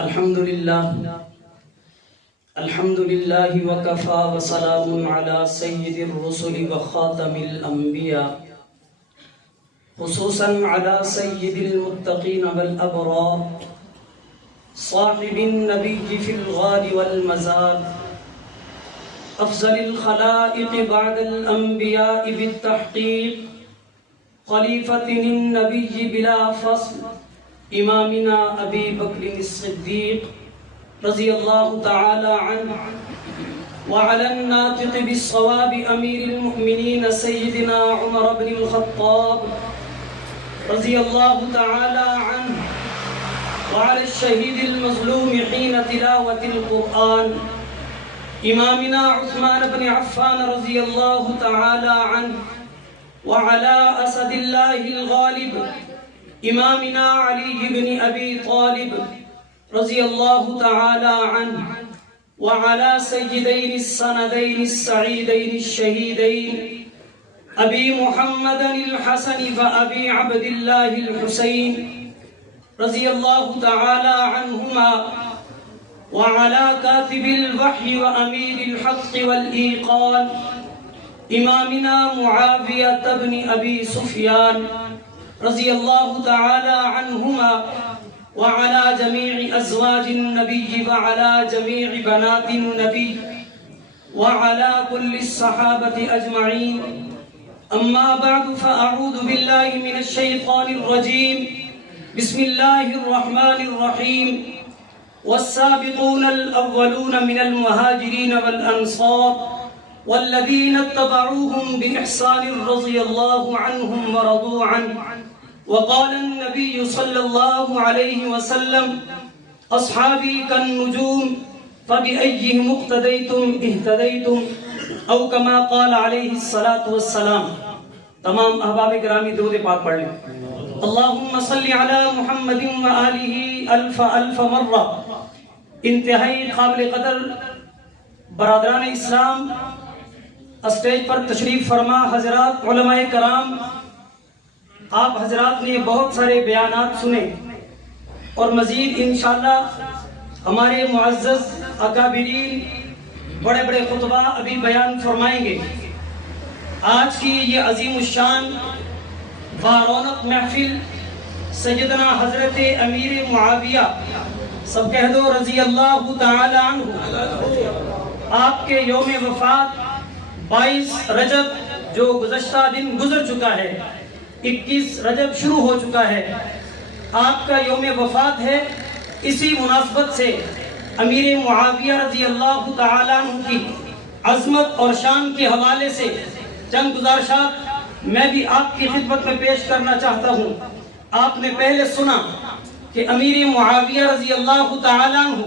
الحمد لله وكفى وسلام على سيد الرسل وخاتم الأنبياء خصوصا على سيد المتقين والأبرار صاحب النبي في الغار والمزار أفضل الخلائق بعد الأنبياء بالتحقيق خليفة النبي بلا فصل إمامنا أبي بكر الصديق رضي الله تعالى عنه وعلى الناطق بالصواب أمير المؤمنين سيدنا عمر بن الخطاب رضي الله تعالى عنه وعلى الشهيد المظلوم حين تلاوة القرآن إمامنا عثمان بن عفان رضي الله تعالى عنه وعلى أسد الله الغالب إمامنا علي بن أبي طالب رضي الله تعالى عنه وعلى سيدين السندين السعيدين الشهيدين أبي محمد الحسن وأبي عبد الله الحسين رضي الله تعالى عنهما وعلى كاتب الوحي وأمير الحق والإيقان إمامنا معاوية بن أبي سفيان رضي الله تعالى عنهما وعلى جميع أزواج النبي وعلى جميع بنات النبي وعلى كل الصحابة أجمعين أما بعد فأعوذ بالله من الشيطان الرجيم بسم الله الرحمن الرحيم والسابقون الأولون من المهاجرين والأنصار والذين اتبعوهم بإحسان رضي الله عنهم ورضوا عنه وقال النبي صلى الله عليه وسلم أصحابي كالنجوم فبأيهم اقتديتم اهتديتم او كما قال عليه الصلاة والسلام. تمام احباب گرامی درود پاک پڑھ لیں. اللہم صلی علی محمد وآلہ الف الف مرہ. انتہائی قابل قدر برادران اسلام، اسٹیج پر تشریف فرما حضرات، علماء کرام، آپ حضرات نے بہت سارے بیانات سنے اور مزید انشاءاللہ ہمارے معزز اکابرین بڑے بڑے خطبہ ابھی بیان فرمائیں گے. آج کی یہ عظیم الشان بارونق محفل سیدنا حضرت امیر معاویہ سب کہہ دو رضی اللہ تعالی عنہ، آپ کے یوم وفات 22 رجب جو گزشتہ دن گزر چکا ہے، 21 رجب شروع ہو چکا ہے، آپ کا یوم وفات ہے. اسی مناسبت سے امیر معاویہ رضی اللہ تعالیٰ عنہ کی عظمت اور شان کے حوالے سے چند گزارشات میں بھی آپ کی خدمت میں پیش کرنا چاہتا ہوں. آپ نے پہلے سنا کہ امیر معاویہ رضی اللہ تعالیٰ عنہ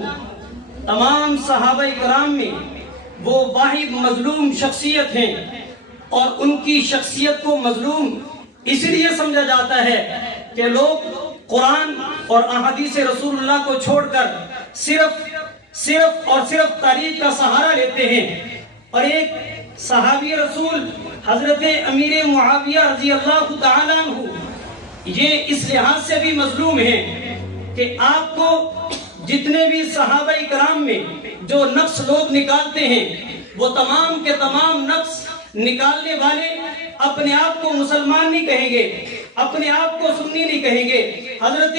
تمام صحابہ کرام میں وہ واحد مظلوم شخصیت ہیں، اور ان کی شخصیت کو مظلوم اس لیے سمجھا جاتا ہے کہ لوگ قرآن اور احادیث رسول اللہ کو چھوڑ کر صرف تاریخ کا سہارا لیتے ہیں. اور ایک صحابی رسول حضرت امیر معاویہ رضی اللہ تعالیٰ عنہ یہ اس لحاظ سے بھی مظلوم ہیں کہ آپ کو جتنے بھی صحابہ کرام میں جو نقص لوگ نکالتے ہیں وہ تمام کے تمام نقص نکالنے والے اپنے آپ کو مسلمان نہیں کہیں گے، اپنے آپ کو سنی نہیں کہیں گے. حضرت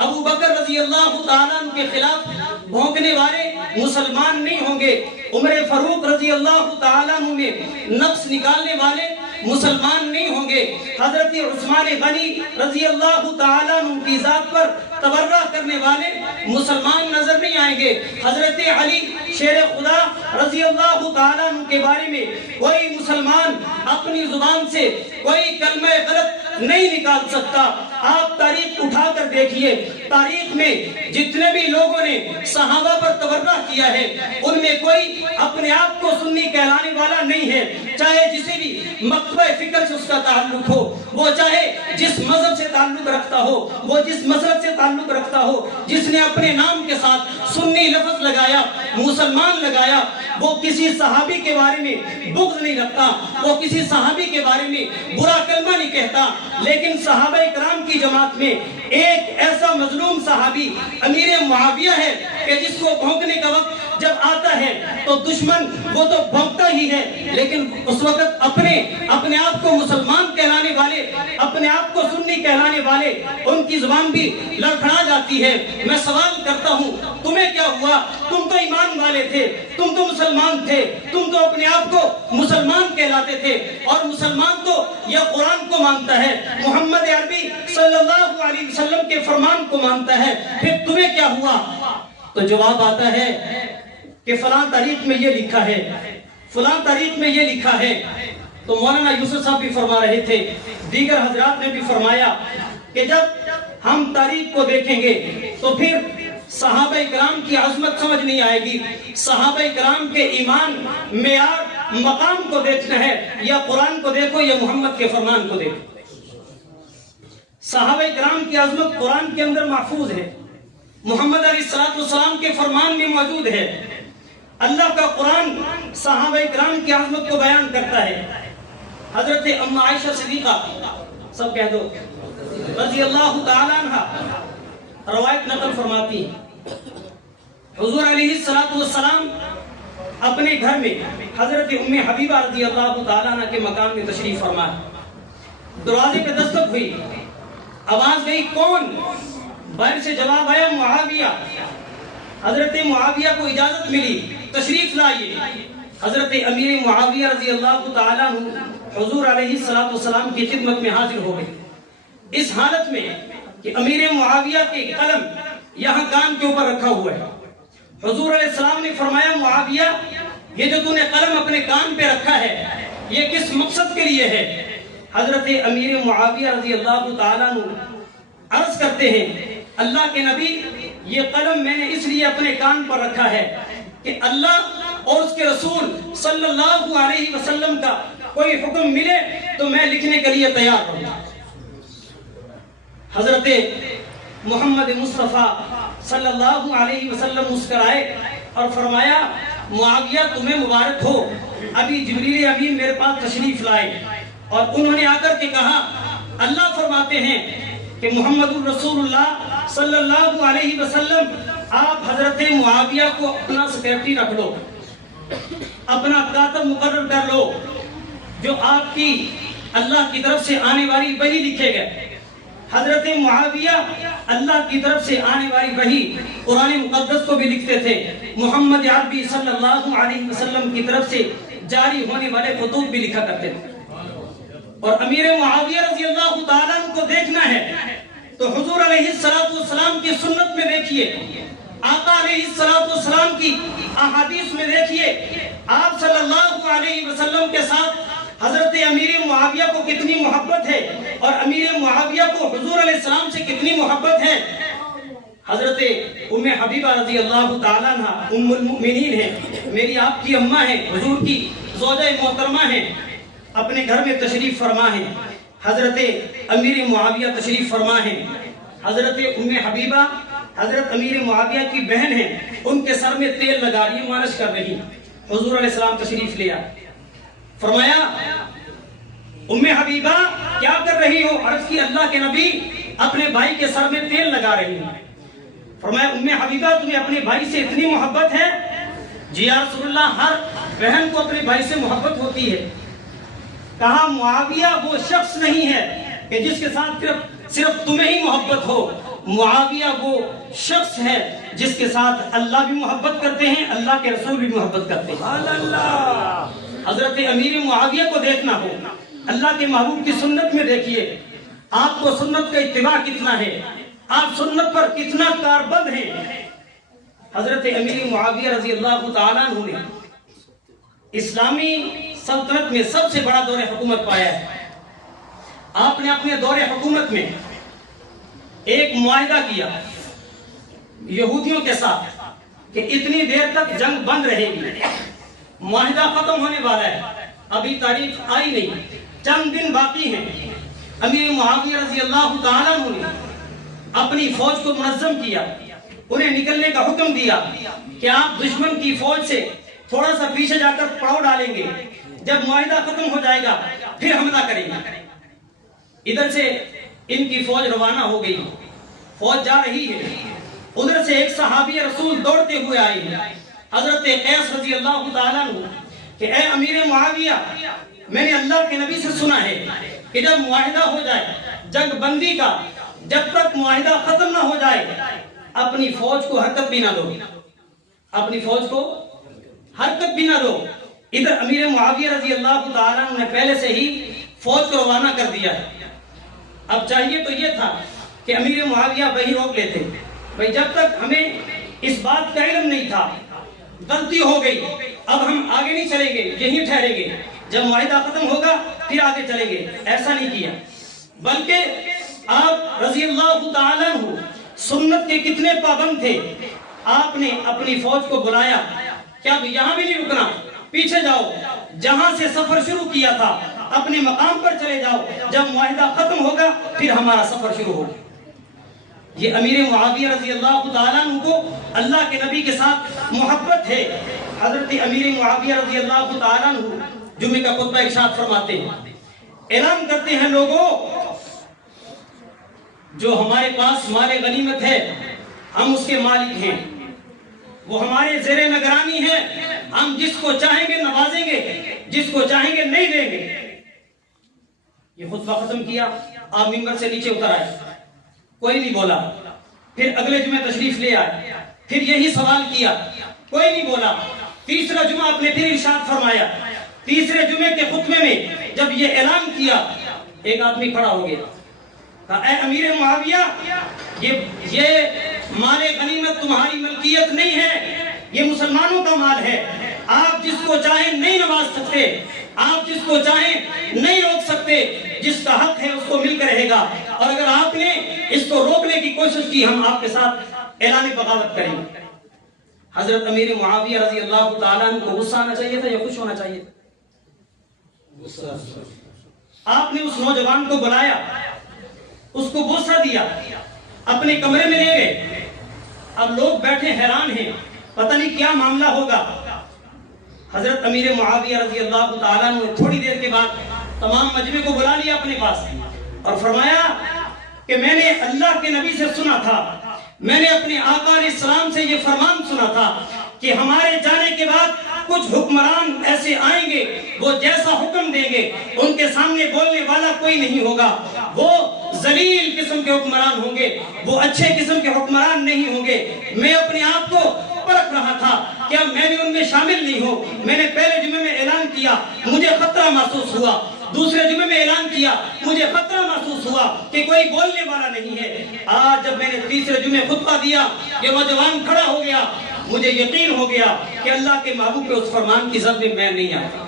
ابو بکر رضی اللہ تعالیٰ عنہ کے خلاف بھونکنے والے مسلمان نہیں ہوں گے. عمر فاروق رضی اللہ تعالیٰ عنہ میں نقص نکالنے والے مسلمان نہیں ہوں گے. حضرت عثمان غنی رضی اللہ تعالیٰ عنہ کی ذات پر تبرہ کرنے والے مسلمان نظر نہیں آئیں گے. حضرت علی شیر خدا رضی اللہ تعالیٰ عنہ کے بارے میں کوئی مسلمان اپنی زبان سے کوئی کلمہ غلط نہیں نکال سکتا. آپ تاریخ اٹھا کر دیکھیے، تاریخ میں جتنے بھی لوگوں نے صحابہ پر تبرہ کیا ہے ان میں کوئی اپنے آپ کو سنی کہلانے والا نہیں ہے. چاہے جسے بھی مکتبہ فکر سے اس کا تعلق ہو، وہ چاہے جس مذہب سے تعلق رکھتا ہو، وہ جس مذہب سے تعلق رکھتا ہو، جس نے اپنے نام کے ساتھ سنی لفظ لگایا، مسلمان لگایا، وہ کسی صحابی کے بارے میں بغض نہیں رکھتا، وہ کسی صحابی کے بارے میں برا کلمہ نہیں کہتا. لیکن صحابہ کرام کی جماعت میں ایک ایسا مظلوم صحابی امیر معاویہ ہے کہ جس کو بھونکنے کا وقت جب آتا ہے تو دشمن وہ تو بھونکتا ہی ہے، لیکن اس وقت اپنے آپ کو مسلمان کہلانے والے، اپنے آپ کو سنی کہلانے والے، ان کی زبان بھی لڑکھڑا جاتی ہے۔ میں سوال کرتا ہوں تمہیں کیا ہوا؟ تم تو ایمان والے تھے، تم تو مسلمان تھے، تم تو اپنے آپ کو مسلمان کہلاتے تھے، اور مسلمان تو یہ قرآن کو مانتا ہے، محمد عربی صلی اللہ علیہ وسلم کے فرمان کو مانتا ہے، پھر تمہیں کیا ہوا؟ تو جواب آتا ہے کہ فلاں تاریخ میں یہ لکھا ہے، فلاں تاریخ میں یہ لکھا ہے۔ تو مولانا یوسف صاحب بھی فرما رہے تھے، دیگر حضرات نے بھی فرمایا کہ جب ہم تاریخ کو دیکھیں گے تو پھر صحابہ کرام کی عظمت سمجھ نہیں آئے گی۔ صحابہ کرام کے ایمان، معیار، مقام کو دیکھنا ہے، یا قرآن کو دیکھو یا محمد کے فرمان کو دیکھو۔ صحابہ کرام کی عظمت قرآن کے اندر محفوظ ہے، محمد علیہ السلام کے فرمان میں موجود ہے۔ اللہ کا قرآن صحابہ کرام کی عظمت کو بیان کرتا ہے۔ حضرت ام عائشہ صدیقہ، سب کہہ دو، رضی اللہ تعالیٰ عنہ روایت نقل فرماتی ہیں، حضور علیہ السلام اپنے گھر میں حضرت ام حبیبہ رضی اللہ تعالیٰ عنہ کے مکان میں تشریف فرمائے۔ دروازے پہ دستک ہوئی، آواز گئی کون؟ باہر سے جواب آیا معاویہ۔ حضرت معاویہ کو اجازت ملی، تشریف لائیے۔ حضرت امیر معاویہ رضی اللہ تعالیٰ عنہ حضور علیہ السلام کی خدمت میں حاضر ہو گئے، اس حالت میں کہ امیر معاویہ کے قلم یہاں کان کے اوپر رکھا ہوا ہے۔ حضور علیہ السلام نے فرمایا معاویہ، یہ جو تو نے قلم اپنے کان پہ رکھا ہے یہ کس مقصد کے لیے ہے؟ حضرت امیر معاویہ رضی اللہ تعالیٰ عنہ عرض کرتے ہیں اللہ کے نبی، یہ قلم میں نے اس لیے اپنے کان پر رکھا ہے کہ اللہ اور اس کے رسول صلی اللہ علیہ وسلم کا کوئی حکم ملے تو میں لکھنے کے لیے تیار ہوں۔ حضرت محمد مصطفیٰ صلی اللہ علیہ وسلم مسکرائے اور فرمایا معاویہ تمہیں مبارک ہو، ابھی جبریل امین میرے پاس تشریف لائے اور انہوں نے آ کر کے کہا اللہ فرماتے ہیں کہ محمد الرسول اللہ صلی اللہ علیہ وسلم آپ حضرت معاویہ کو اپنا سیکرٹری رکھ لو، اپنا کاتب مقرر کر لو، جو آپ کی اللہ کی طرف سے آنے والی وحی لکھے گئے۔ حضرت معاویہ اللہ کی طرف سے آنے والی وحی قرآن مقدس کو بھی لکھتے تھے، محمد عربی صلی اللہ علیہ وسلم کی طرف سے جاری ہونے والے خطوط بھی لکھا کرتے تھے۔ اور امیر معاویہ رضی اللہ تعالیٰ عنہ کو دیکھنا ہے تو حضور علیہ السلام کی سنت میں دیکھیے، آقا علیہ السلام کی احادیث میں دیکھیے، آپ صلی اللہ علیہ وسلم کے ساتھ حضرت امیر معاویہ کو کتنی محبت ہے اور امیر معاویہ کو حضور علیہ السلام سے کتنی محبت ہے۔ حضرت ام حبیبہ رضی اللہ تعالیٰ عنہ ام المؤمنین ہیں، میری آپ کی اماں ہیں، حضور کی زوجہ محترمہ ہیں، اپنے گھر میں تشریف فرما ہیں۔ حضرت امیر معاویہ تشریف فرما ہیں، حضرت ام حبیبہ حضرت امیر معاویہ کی بہن ہیں، ان کے سر میں تیل لگا رہی، مالش کر رہی۔ حضور علیہ السلام تشریف لیا، فرمایا ام حبیبہ کیا کر رہی ہو؟ عرض کی اللہ کے نبی اپنے بھائی کے سر میں تیل لگا رہی ہوں۔ فرمایا ام حبیبہ تمہیں اپنے بھائی سے اتنی محبت ہے؟ جی یا رسول اللہ، ہر بہن کو اپنے بھائی سے محبت ہوتی ہے۔ کہا معاویہ وہ شخص نہیں ہے کہ جس کے ساتھ صرف تمہیں ہی محبت ہو، معاویہ وہ شخص ہے جس کے ساتھ اللہ بھی محبت کرتے ہیں، اللہ کے رسول بھی محبت کرتے ہیں۔ حضرت امیر معاویہ کو دیکھنا ہو، اللہ کے محبوب کی سنت میں دیکھیے، آپ کو سنت کا اتباع کتنا ہے، آپ سنت پر کتنا کاربند ہیں۔ حضرت امیر معاویہ رضی اللہ تعالیٰ عنہ نے اسلامی سلطنت میں سب سے بڑا دور حکومت پایا ہے۔ آپ نے اپنے دور حکومت میں ایک معاہدہ کیا یہودیوں کے ساتھ کہ اتنی دیر تک جنگ بند رہے گی، معاہدہ ختم ہونے والا ہے، ابھی تاریخ آئی نہیں، چند دن باقی ہیں۔ امیر معاویہ رضی اللہ تعالیٰ عنہ نے اپنی فوج کو منظم کیا، انہیں نکلنے کا حکم دیا کہ آپ دشمن کی فوج سے تھوڑا سا پیچھے جا کر پڑاؤ ڈالیں گے، جب معاہدہ ختم ہو جائے گا پھر حملہ کریں گے۔ ادھر سے ان کی فوج روانہ ہو گئی، فوج جا رہی ہے ادھر سے ایک صحابی رسول دوڑتے ہوئے آئے حضرت قیس رضی اللہ تعالیٰ عنہ کہ اے امیر معاویہ، میں نے اللہ کے نبی سے سنا ہے کہ جب معاہدہ ہو جائے جنگ بندی کا، جب تک معاہدہ ختم نہ ہو جائے اپنی فوج کو حرکت بھی نہ دو، اپنی فوج کو حرکت بھی نہ دو۔ ادھر امیر معاویہ رضی اللہ تعالیٰ عنہ نے پہلے سے ہی فوج کو روانہ کر دیا ہے۔ اب چاہیے تو یہ تھا کہ امیر معاویہ وہی روک لیتے، بھئی جب تک ہمیں اس بات کا علم نہیں تھا، غلطی ہو گئی، اب ہم آگے نہیں چلیں گے، یہیں ٹھہریں گے، جب معاہدہ ختم ہوگا پھر آگے چلیں گے۔ ایسا نہیں کیا، بلکہ آپ رضی اللہ تعالیٰ عنہ سنت کے کتنے پابند تھے، آپ نے اپنی فوج کو بلایا کہ اب یہاں بھی نہیں رکنا، پیچھے جاؤ، جہاں سے سفر شروع کیا تھا اپنے مقام پر چلے جاؤ، جب معاہدہ ختم ہوگا پھر ہمارا سفر شروع ہوگا۔ یہ امیر معاویہ رضی اللہ تعالیٰ عنہ کو اللہ کے نبی کے ساتھ محبت ہے۔ حضرت امیر معاویہ رضی اللہ تعالیٰ عنہ جمعہ کا خطبہ ارشاد فرماتے ہیں، اعلان کرتے ہیں، لوگوں جو ہمارے پاس مال غنیمت ہے ہم اس کے مالک ہیں، وہ ہمارے زیر نگرانی ہیں، ہم جس کو چاہیں گے نوازیں گے، جس کو چاہیں گے نہیں دیں گے۔ یہ خطبہ ختم کیا، آپ منبر سے نیچے اتر آئے، کوئی نہیں بولا۔ پھر اگلے جمعہ تشریف لے آئے، پھر یہی سوال کیا، کوئی نہیں بولا۔ تیسرا جمعہ آپ نے پھر ارشاد فرمایا۔ تیسرے جمعے کے خطبے میں جب یہ اعلان کیا، ایک آدمی کھڑا ہو گیا، کہا اے امیر معاویہ، یہ مال غنیمت تمہاری ملکیت نہیں ہے، یہ مسلمانوں کا مال ہے، آپ جس کو چاہیں نہیں نواز سکتے، آپ جس کو چاہیں نہیں روک سکتے، جس کا حق ہے اس کو مل کر رہے گا، اور اگر آپ نے اس کو روکنے کی کوشش کی ہم آپ کے ساتھ اعلان بغاوت کریں گے۔ حضرت امیر معاویہ رضی اللہ تعالیٰ عنہ کو غصہ آنا چاہیے تھا یا خوش ہونا چاہیے تھا؟ آپ نے اس نوجوان کو بلایا، اس کو بوسہ دیا، اپنے کمرے میں لے گئے۔ اب لوگ بیٹھے حیران ہیں، پتہ نہیں کیا معاملہ ہوگا۔ حضرت امیر معاویہ رضی اللہ تعالیٰ نے تھوڑی دیر کے بعد تمام مجمع کو بلا لیا اپنے پاس اور فرمایا کہ میں نے اللہ کے نبی سے سنا تھا، میں نے اپنے آقا علیہ السلام سے یہ فرمان سنا تھا کہ ہمارے جانے کے بعد کچھ حکمران ایسے آئیں گے، وہ جیسا حکم دیں گے ان کے سامنے بولنے والا کوئی نہیں ہوگا، وہ ذلیل قسم کے حکمران ہوں گے، وہ اچھے قسم کے حکمران نہیں ہوں گے۔ میں اپنے آپ کو پرکھ رہا تھا کیا میں بھی ان میں شامل نہیں ہوں۔ میں نے پہلے جمعے میں اعلان کیا، مجھے خطرہ محسوس ہوا، دوسرے جمعے میں اعلان کیا، مجھے خطرہ محسوس ہوا کہ کوئی بولنے والا نہیں ہے۔ آج جب میں نے تیسرے جمعے خطبہ دیا، یہ نوجوان کھڑا ہو گیا، مجھے یقین ہو گیا کہ اللہ کے محبوب کے اس فرمان کی زد میں میں نہیں آتا۔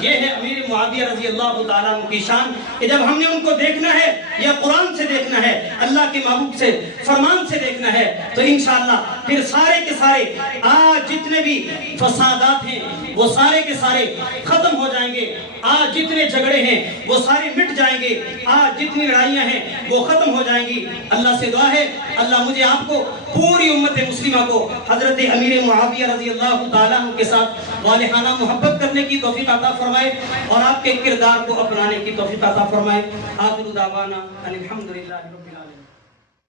یہ ہے امیر معاویہ رضی اللہ تعالیٰ عنہ کی شان کہ جب ہم نے ان کو دیکھنا ہے یا قرآن سے دیکھنا ہے، اللہ کے محبوب سے فرمان سے دیکھنا ہے، تو انشاءاللہ پھر سارے کے سارے آج جتنے بھی فسادات ہیں وہ سارے کے سارے ختم ہو جائیں گے، آج جتنے جھگڑے ہیں وہ سارے مٹ جائیں گے، آج جتنی لڑائیاں ہیں وہ ختم ہو جائیں گی۔ اللہ سے دعا ہے اللہ مجھے آپ کو پوری امت مسلمہ کو حضرت امیر معاویہ رضی اللہ تعالیٰ عنہ کے ساتھ والہانہ محبت کرنے کی توفیق عطا فرمائے اور آپ کے کردار کو اپنانے کی توفیق عطا فرمائے۔ آخر دعوانا الحمدللہ۔